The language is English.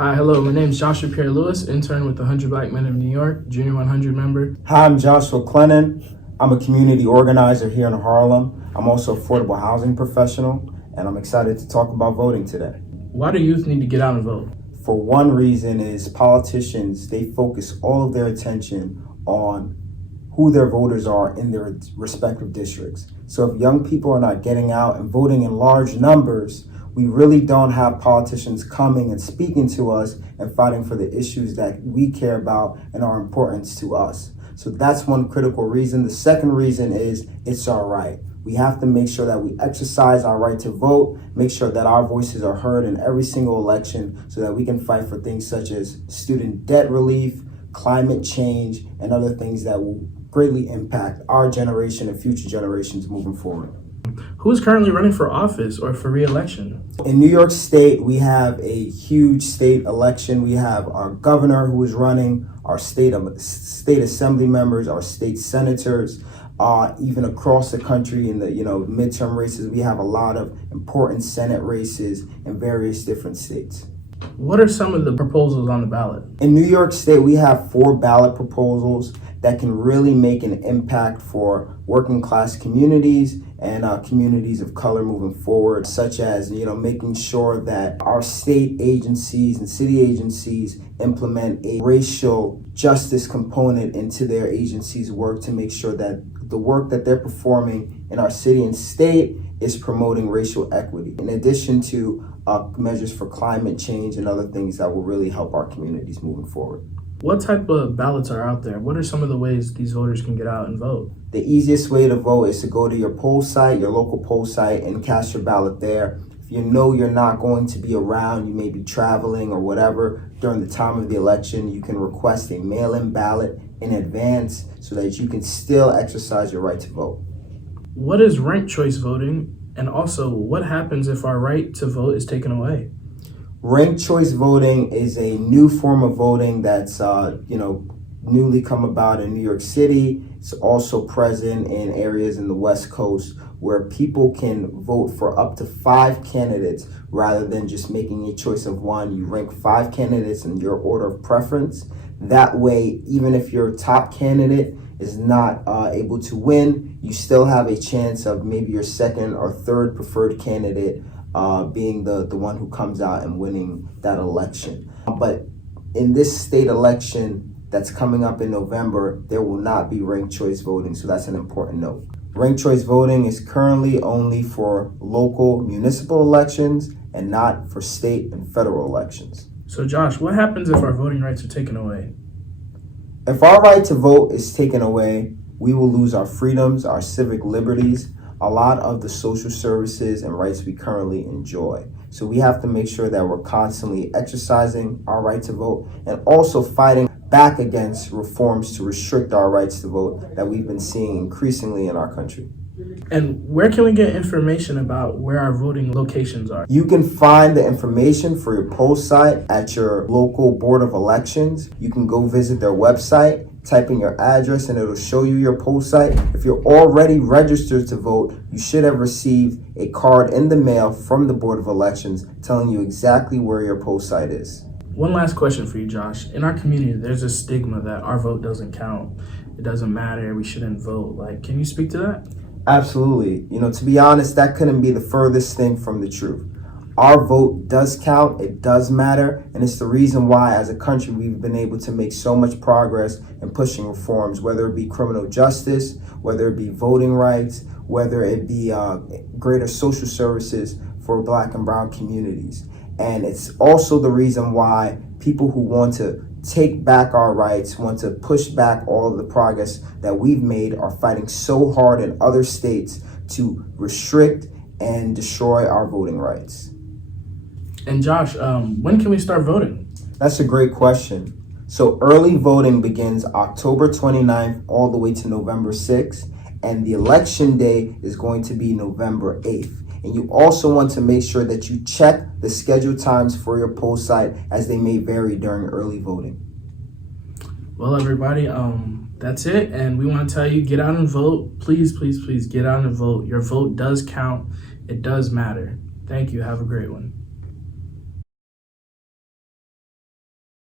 Hi, hello. My name is Joshua Pierre Lewis, intern with the 100 Black Men of New York, Junior 100 member. Hi, I'm Joshua Clennon. I'm a community organizer here in Harlem. I'm also an affordable housing professional, and I'm excited to talk about voting today. Why do youth need to get out and vote? For one reason is politicians, they focus all of their attention on who their voters are in their respective districts. So if young people are not getting out and voting in large numbers, we really don't have politicians coming and speaking to us and fighting for the issues that we care about and are important to us. So that's one critical reason. The second reason is it's our right. We have to make sure that we exercise our right to vote, make sure that our voices are heard in every single election so that we can fight for things such as student debt relief, climate change, and other things that will greatly impact our generation and future generations moving forward. Who is currently running for office or for reelection? In New York State, we have a huge state election. We have our governor who is running, our state assembly members, our state senators, even across the country in the midterm races. We have a lot of important Senate races in various different states. What are some of the proposals on the ballot? In New York State, we have 4 ballot proposals that can really make an impact for working class communities and communities of color moving forward, such as making sure that our state agencies and city agencies implement a racial justice component into their agencies' work to make sure that the work that they're performing in our city and state is promoting racial equity, in addition to measures for climate change and other things that will really help our communities moving forward. What type of ballots are out there? What are some of the ways these voters can get out and vote? The easiest way to vote is to go to your poll site, your local poll site, and cast your ballot there. If you know you're not going to be around, you may be traveling or whatever during the time of the election, you can request a mail-in ballot in advance so that you can still exercise your right to vote. What is ranked choice voting? And also, what happens if our right to vote is taken away? Ranked choice voting is a new form of voting that's newly come about in New York City. It's also present in areas in the West Coast where people can vote for up to 5 candidates rather than just making a choice of one. You rank 5 candidates in your order of preference. That way, even if your top candidate is not able to win, you still have a chance of maybe your second or third preferred candidate being the one who comes out and winning that election. But in this state election that's coming up in November, there will not be ranked choice voting, so that's an important note. Ranked choice voting is currently only for local municipal elections and not for state and federal elections. So Josh, what happens if our voting rights are taken away? If our right to vote is taken away, we will lose our freedoms, our civic liberties, a lot of the social services and rights we currently enjoy. So we have to make sure that we're constantly exercising our right to vote and also fighting back against reforms to restrict our rights to vote that we've been seeing increasingly in our country. And where can we get information about where our voting locations are? You can find the information for your poll site at your local Board of Elections. You can go visit their website, type in your address, and it'll show you your poll site. If you're already registered to vote, you should have received a card in the mail from the Board of Elections telling you exactly where your poll site is. One last question for you, Josh. In our community, there's a stigma that our vote doesn't count. It doesn't matter. We shouldn't vote. Can you speak to that? Absolutely. To be honest, that couldn't be the furthest thing from the truth. Our vote does count, it does matter, and it's the reason why as a country we've been able to make so much progress in pushing reforms, whether it be criminal justice, whether it be voting rights, whether it be greater social services for Black and brown communities. And it's also the reason why people who want to take back our rights, want to push back all of the progress that we've made are fighting so hard in other states to restrict and destroy our voting rights. And Josh, when can we start voting? That's a great question. So early voting begins October 29th all the way to November 6th, and the election day is going to be November 8th. And you also want to make sure that you check the scheduled times for your poll site as they may vary during early voting. Well, everybody, that's it. And we want to tell you, get out and vote. Please, please, please get out and vote. Your vote does count. It does matter. Thank you. Have a great one.